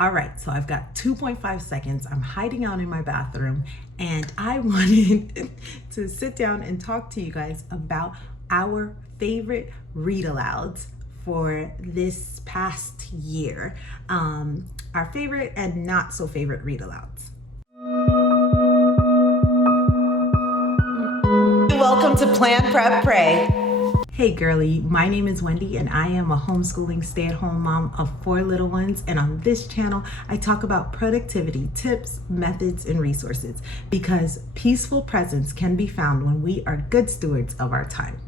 All right, so I've got 2.5 seconds. I'm hiding out in my bathroom and I wanted to sit down and talk to you guys about our favorite read alouds for this past year. Our favorite and not so favorite read alouds. Welcome to Plan, Prep, Pray. Hey girly, my name is Wendy and I am a homeschooling stay-at-home mom of 4 little ones, and on this channel I talk about productivity tips, methods, and resources because peaceful presence can be found when we are good stewards of our time.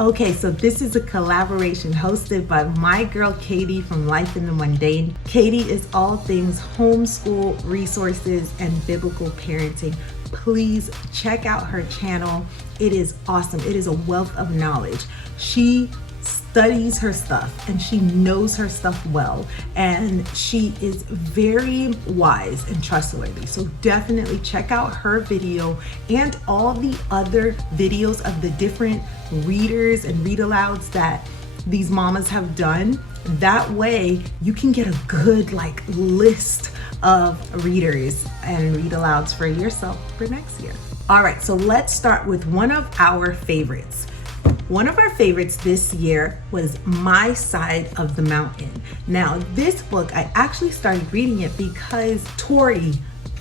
Okay, so this is a collaboration hosted by my girl Katie from Life in the Mundane. Katie is all things homeschool, resources, and biblical parenting. Please check out her channel. It is awesome. It is a wealth of knowledge. She studies her stuff and she knows her stuff well, and she is very wise and trustworthy. So definitely check out her video and all the other videos of the different readers and read alouds that these mamas have done. That way you can get a good list of readers and read alouds for yourself for next year. All right, so let's start with one of our favorites. One of our favorites this year was My Side of the Mountain. Now, this book, I actually started reading it because Tori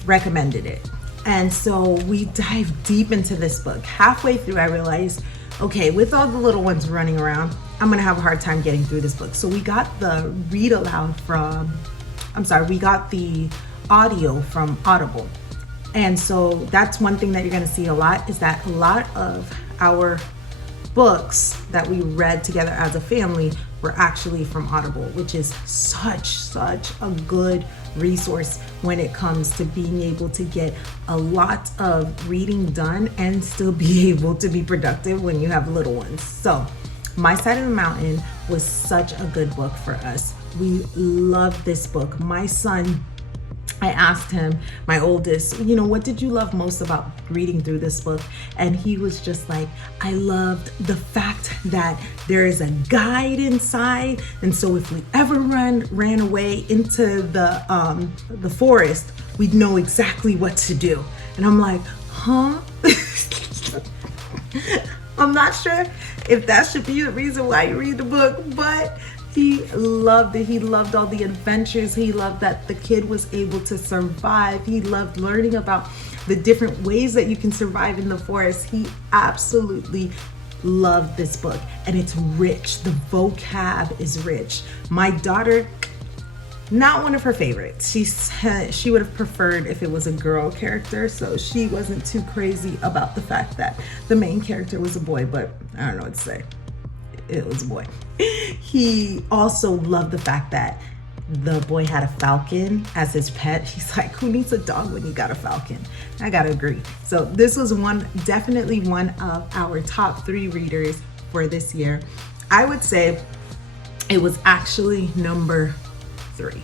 recommended it. And so we dived deep into this book. Halfway through, I realized, okay, with all the little ones running around, I'm gonna have a hard time getting through this book. So we got the read aloud we got the audio from Audible. And so that's one thing that you're gonna see a lot, is that a lot of our books that we read together as a family were actually from Audible, which is such a good resource when it comes to being able to get a lot of reading done and still be able to be productive when you have little ones. So My Side of the Mountain was such a good book for us. We loved this book. My son, I asked him, my oldest, what did you love most about reading through this book? And he was just like, I loved the fact that there is a guide inside. And so if we ever ran away into the forest, we'd know exactly what to do. And I'm like, huh? I'm not sure if that should be the reason why you read the book, but he loved it. He loved all the adventures. He loved that the kid was able to survive. He loved learning about the different ways that you can survive in the forest. He absolutely loved this book, and it's rich. The vocab is rich. My daughter, not one of her favorites. She said she would have preferred if it was a girl character, so she wasn't too crazy about the fact that the main character was a boy, but I don't know what to say. It was a boy. He also loved the fact that the boy had a falcon as his pet. He's like, who needs a dog when you got a falcon? I gotta agree. So this was definitely one of our top 3 readers for this year. I would say it was actually number 3.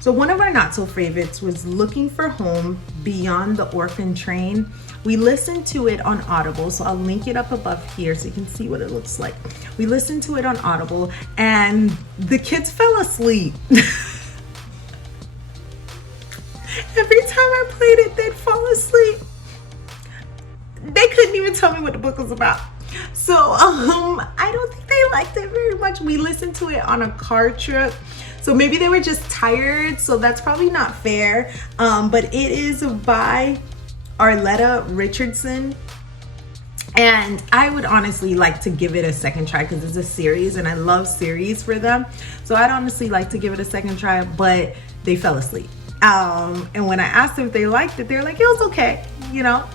So one of our not so favorites was Looking for Home Beyond the Orphan Train. We listened to it on Audible, so I'll link it up above here so you can see what it looks like. We listened to it on Audible and the kids fell asleep. Every time I played it, they'd fall asleep. They couldn't even tell me what the book was about. So I don't think they liked it very much. We listened to it on a car trip, so maybe they were just tired, so that's probably not fair. But it is by Arletta Richardson, and I would honestly like to give it a second try because it's a series and I love series for them. So I'd honestly like to give it a second try, but they fell asleep. And when I asked them if they liked it, they were like, it was okay,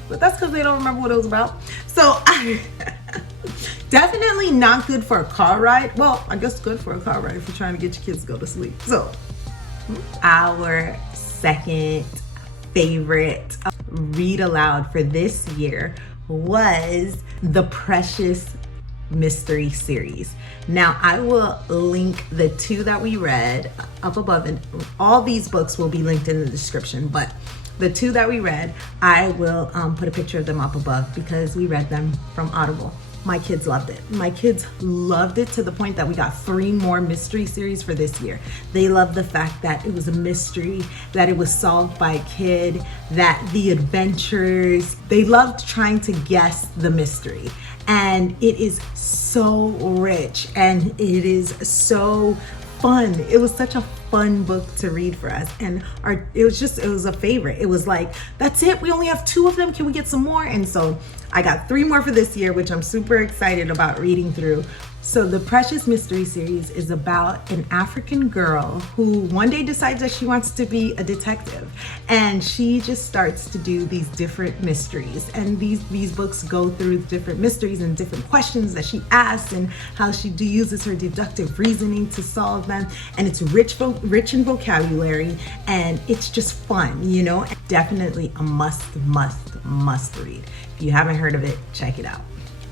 but that's because they don't remember what it was about. So definitely not good for a car ride. Well, I guess good for a car ride if you're trying to get your kids to go to sleep. So our second favorite read aloud for this year was the Precious Mystery series. Now I will link the 2 that we read up above, and all these books will be linked in the description, but the 2 that we read, I will put a picture of them up above because we read them from Audible. My kids loved it. My kids loved it to the point that we got 3 more mystery series for this year. They loved the fact that it was a mystery, that it was solved by a kid, that the adventures, they loved trying to guess the mystery. And it is so rich and it is so fun. It was such a fun book to read for us, and it was a favorite. It was like, that's it, we only have 2 of them, can we get some more? And so I got 3 more for this year, which I'm super excited about reading through. So the Precious Mystery series is about an African girl who one day decides that she wants to be a detective, and she just starts to do these different mysteries. And these books go through different mysteries and different questions that she asks, and how she uses her deductive reasoning to solve them. And it's rich in vocabulary, and it's just fun, you know. Definitely a must read. If you haven't heard of it, check it out.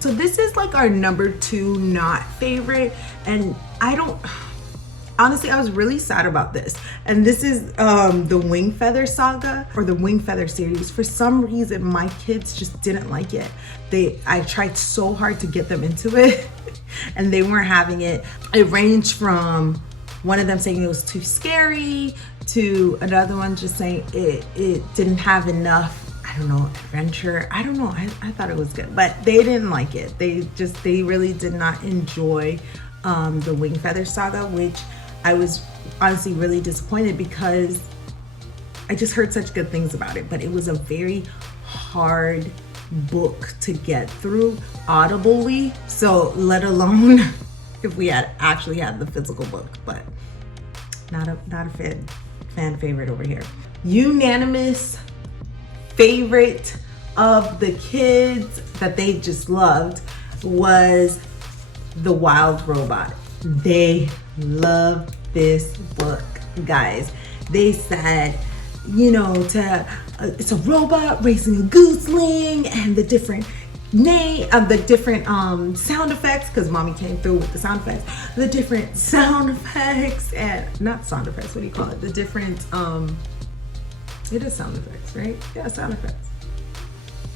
So this is like our number 2 not favorite, and honestly, I was really sad about this. And this is the Wing Feather Saga, or the Wing Feather series. For some reason, my kids just didn't like it. I tried so hard to get them into it and they weren't having it. It ranged from one of them saying it was too scary to another one just saying it didn't have enough, I don't know, adventure. I don't know. I thought it was good, but they didn't like it. They really did not enjoy the Wing Feather Saga, which I was honestly really disappointed because I just heard such good things about it. But it was a very hard book to get through audibly, so let alone if we had actually had the physical book. But not a fan favorite over here. Unanimous favorite of the kids that they just loved was The Wild Robot. They loved this book, guys. They said, you know, it's a robot racing a gooseling, and the different sound effects, because mommy came through with the sound effects, the different sound effects, and not sound effects, what do you call it? The different, it is sound effects, right? Yeah, sound effects.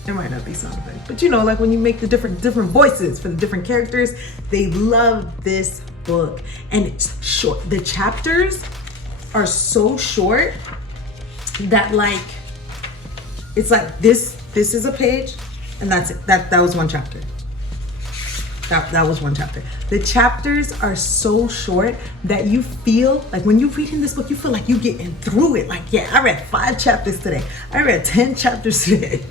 It might not be sound effects, but you know, like when you make the different voices for the different characters. They love this book, and it's short. The chapters are so short that like, it's like this is a page, and that's it. That was one chapter. That was one chapter. The chapters are so short that you feel like when you're reading this book, you feel like you're getting through it. Like, yeah, I read 5 chapters today. I read 10 chapters today.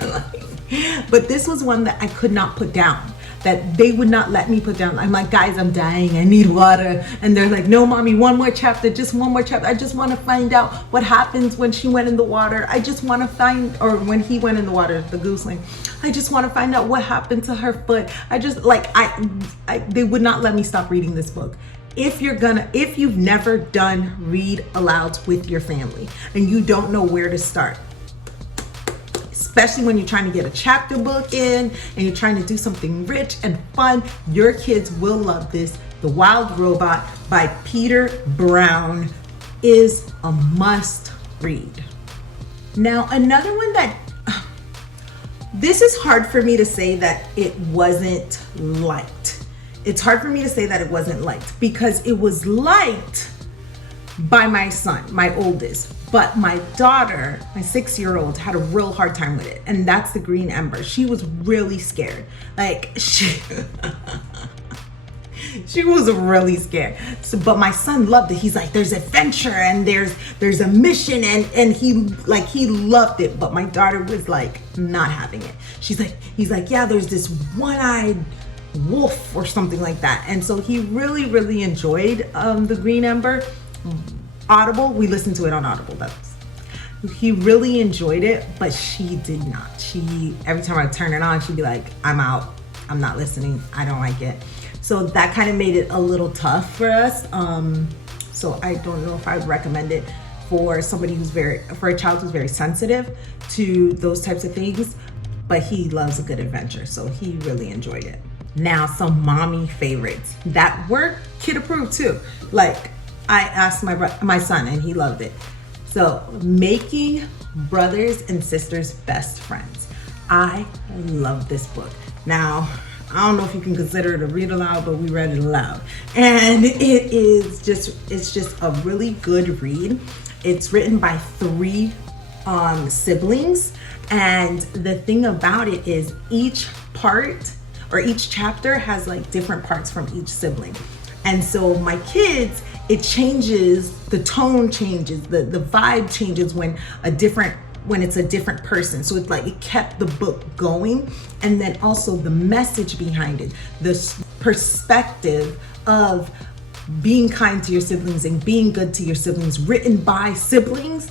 But this was one that I could not put down, that they would not let me put down. I'm like, guys, I'm dying, I need water. And they're like, no, mommy, one more chapter, just one more chapter. I just want to find out what happens when she went in the water. I just want to find, or when he went in the water, the gooseling. I just want to find out what happened to her foot. I just like, they would not let me stop reading this book. If you've never done read alouds with your family and you don't know where to start, especially when you're trying to get a chapter book in and you're trying to do something rich and fun, your kids will love this. The Wild Robot by Peter Brown is a must read. Now, another one that, this is hard for me to say that it wasn't liked. It's hard for me to say that it wasn't liked because it was liked by my son, my oldest. But my daughter, my 6-year-old, had a real hard time with it. And that's the Green Ember. She was really scared. Like, she was really scared. So, but my son loved it. He's like, there's adventure and there's a mission, and he loved it. But my daughter was like not having it. He's like, yeah, there's this one-eyed wolf or something like that. And so he really, really enjoyed the Green Ember. Audible, we listened to it on Audible. He really enjoyed it, but she did not. Every time I turn it on, she'd be like, I'm out. I'm not listening. I don't like it. So that kind of made it a little tough for us. So I don't know if I would recommend it for a child who's very sensitive to those types of things, but he loves a good adventure. So he really enjoyed it. Now, some mommy favorites that were kid approved too. Like, I asked my son and he loved it. So, Making Brothers and Sisters Best Friends. I love this book. Now, I don't know if you can consider it a read aloud, but we read it aloud. And it's just a really good read. It's written by 3 siblings. And the thing about it is each part or each chapter has like different parts from each sibling. And so my kids, it changes, the tone changes, the vibe changes when it's a different person. So it's like it kept the book going. And then also the message behind it, the perspective of being kind to your siblings and being good to your siblings, written by siblings.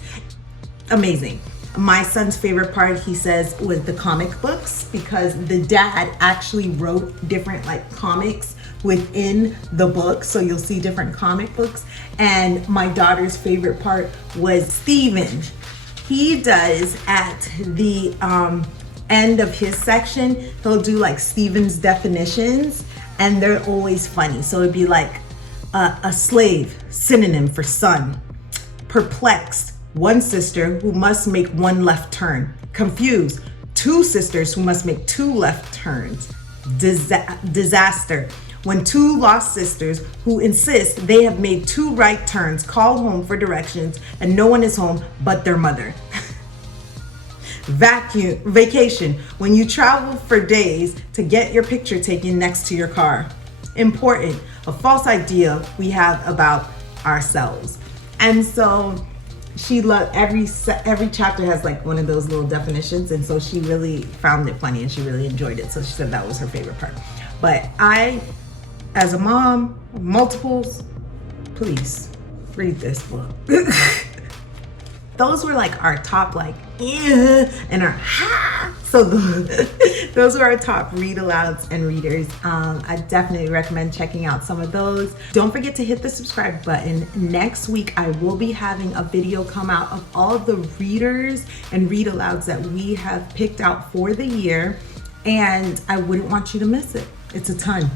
Amazing. My son's favorite part, he says, was the comic books, because the dad actually wrote different like comics within the book. So you'll see different comic books. And my daughter's favorite part was Steven. He does at the end of his section, he'll do like Steven's definitions, and they're always funny. So it'd be like a slave, synonym for son. Perplexed, one sister who must make one left turn. Confused, 2 sisters who must make 2 left turns. Disaster, when 2 lost sisters who insist they have made 2 right turns, call home for directions, and no one is home but their mother. Vacation, when you travel for days to get your picture taken next to your car. Important, a false idea we have about ourselves. And so she loved every chapter has like one of those little definitions, and so she really found it funny and she really enjoyed it. So she said that was her favorite part. But I, as a mom, multiples, please read this book. Those were like our top like and our ha. So those were our top read alouds and readers. I definitely recommend checking out some of those. Don't forget to hit the subscribe button. Next week I will be having a video come out of all of the readers and read alouds that we have picked out for the year, and I wouldn't want you to miss it. It's a ton.